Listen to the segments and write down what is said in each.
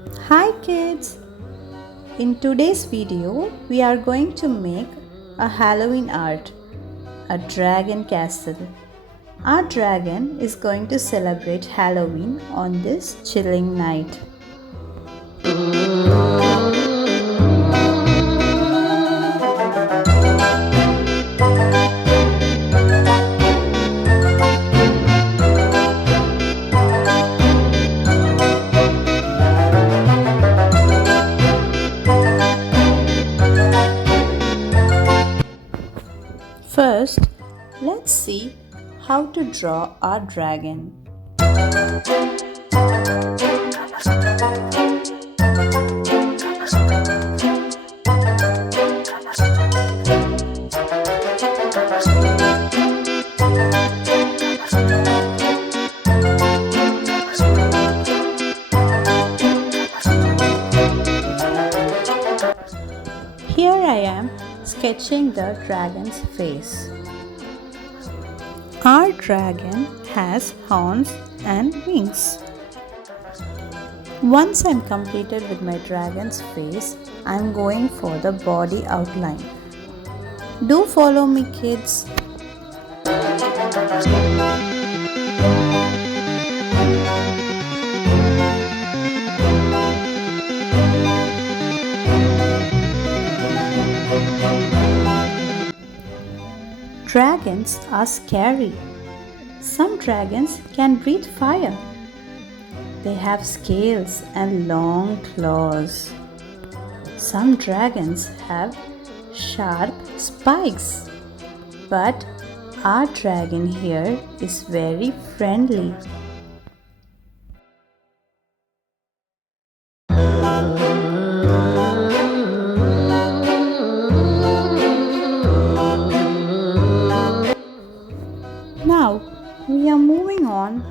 Hi kids! In today's video, we are going to make a Halloween art, a dragon castle. Our dragon is going to celebrate Halloween on this chilling night. First, let's see how to draw our dragon. Here I am sketching the dragon's face. Our dragon has horns and wings. Once I'm completed with my dragon's face, I'm going for the body outline. Do follow me, kids. Dragons are scary. Some dragons can breathe fire. They have scales and long claws. Some dragons have sharp spikes. But our dragon here is very friendly. Now we are moving on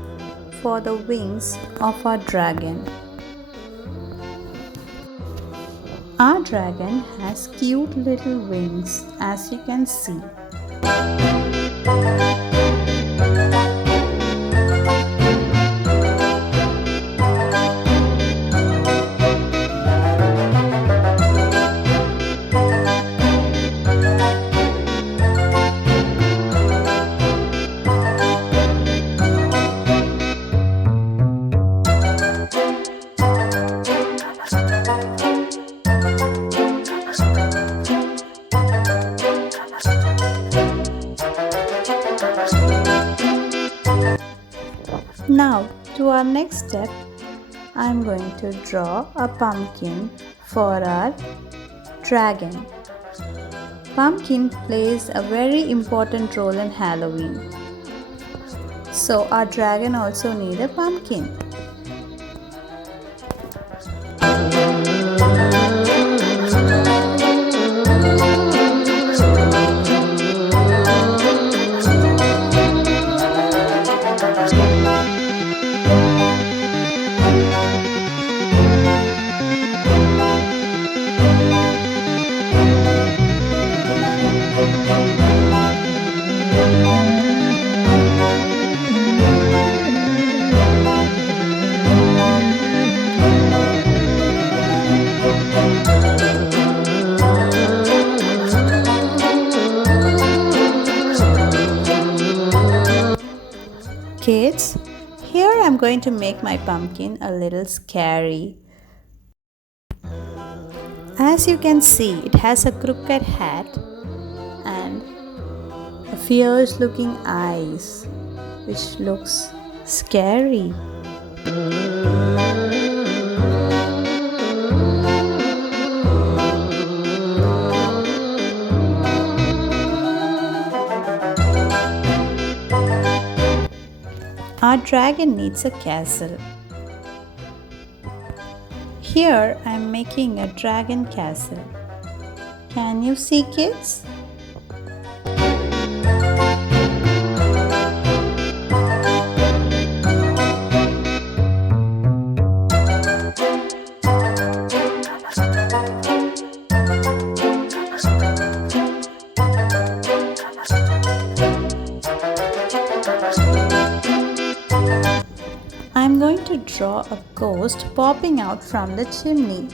for the wings of our dragon. Our dragon has cute little wings, as you can see. Now, to our next step, I'm going to draw a pumpkin for our dragon. Pumpkin plays a very important role in Halloween. So our dragon also needs a pumpkin. Kids, here I'm going to make my pumpkin a little scary. As you can see, it has a crooked hat and a fierce looking eyes, which looks scary. Our dragon needs a castle. Here I am making a dragon castle. Can you see, kids? I'm going to draw a ghost popping out from the chimney.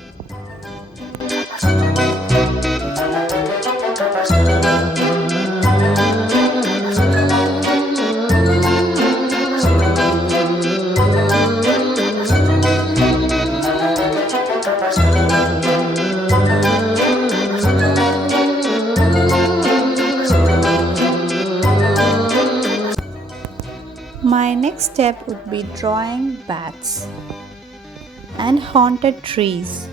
My next step would be drawing bats and haunted trees.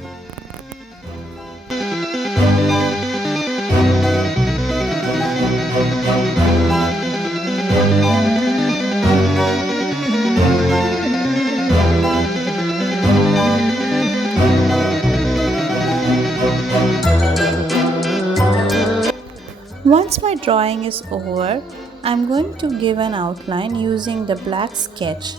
Once my drawing is over, I'm going to give an outline using the black sketch.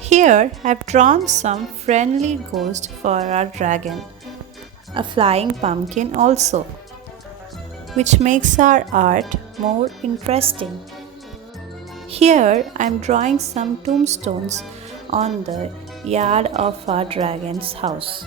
Here I've drawn some friendly ghost for our dragon, a flying pumpkin also, which makes our art more interesting. Here I'm drawing some tombstones on the yard of our dragon's house.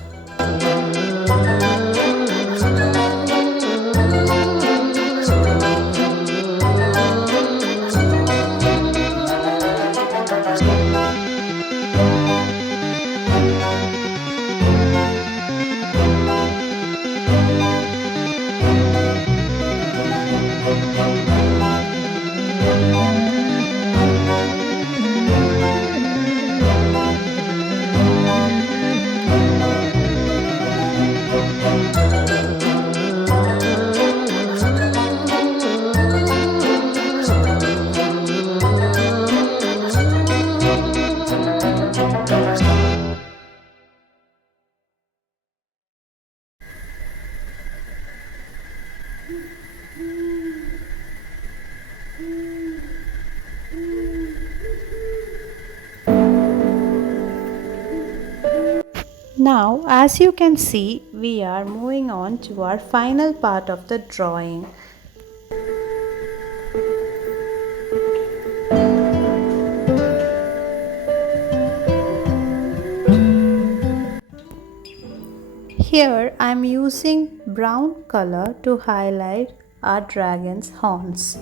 Now, as you can see, we are moving on to our final part of the drawing. Here I am using brown color to highlight our dragon's horns.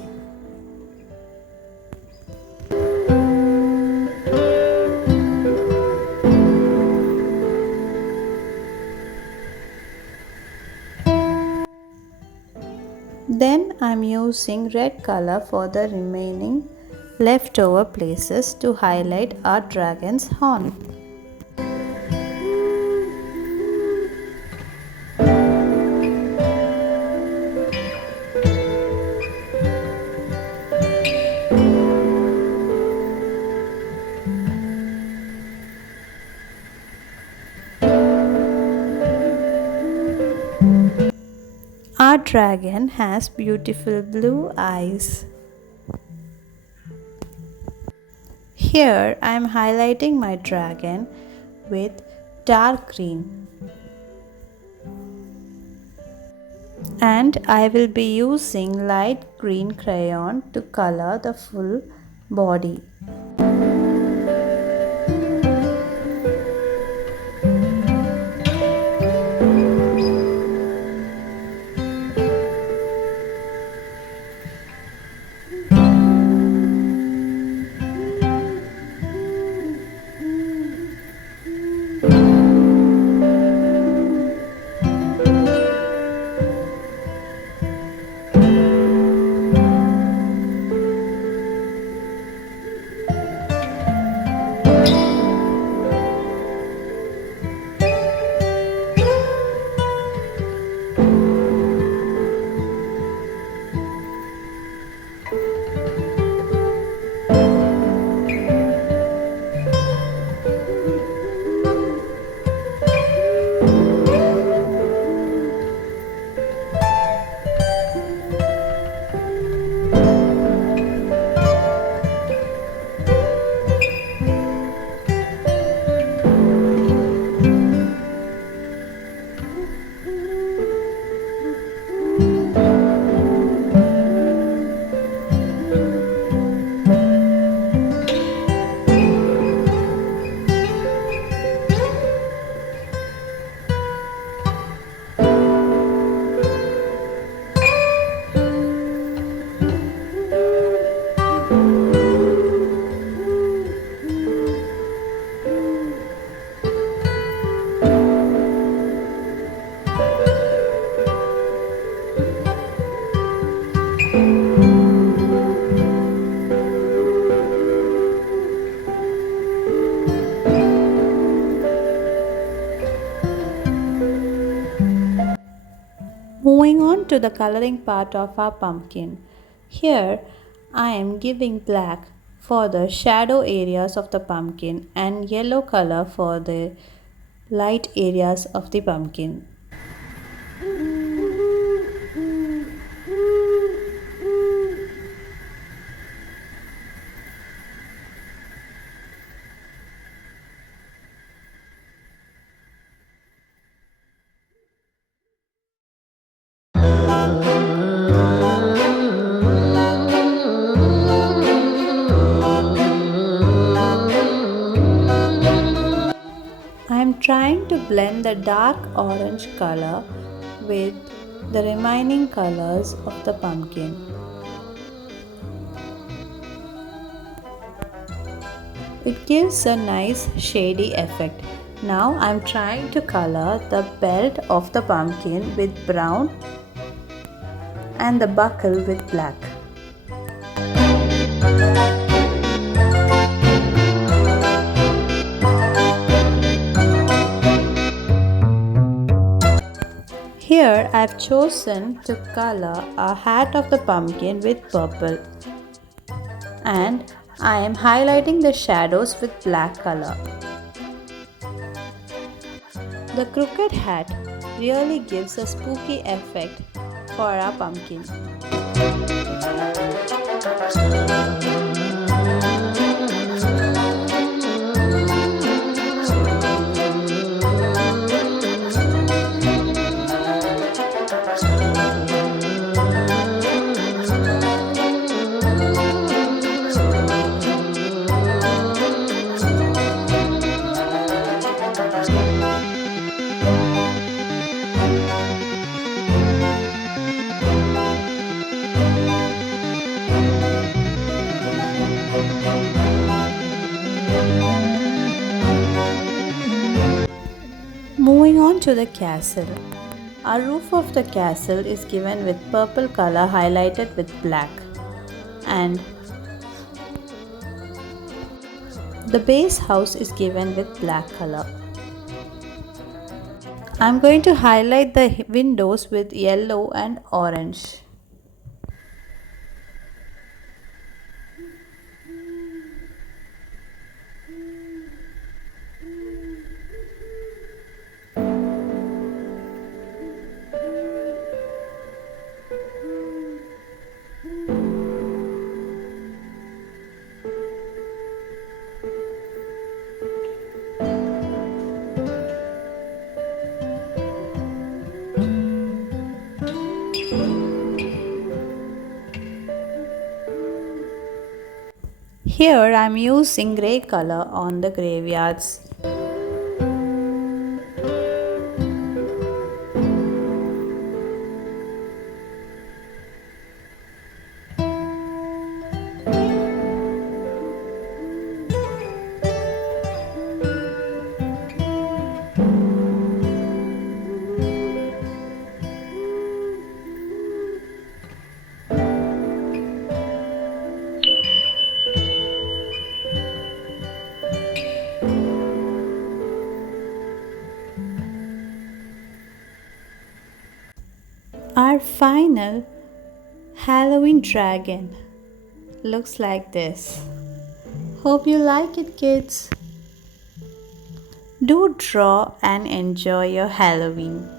Then I am using red color for the remaining leftover places to highlight our dragon's horn. Our dragon has beautiful blue eyes. Here I am highlighting my dragon with dark green. And I will be using light green crayon to color the full body. Moving on to the coloring part of our pumpkin. Here I am giving black for the shadow areas of the pumpkin and yellow color for the light areas of the pumpkin. I am trying to blend the dark orange color with the remaining colors of the pumpkin. It gives a nice shady effect. Now I am trying to color the belt of the pumpkin with brown and the buckle with black. Here I have chosen to color a hat of the pumpkin with purple, and I am highlighting the shadows with black color. The crooked hat really gives a spooky effect for our pumpkin. Moving on to the castle. Our roof of the castle is given with purple color highlighted with black, and the base house is given with black color. I'm going to highlight the windows with yellow and orange. Here I am using grey color on the graveyards. Our final Halloween dragon looks like this. Hope you like it, kids. Do draw and enjoy your Halloween.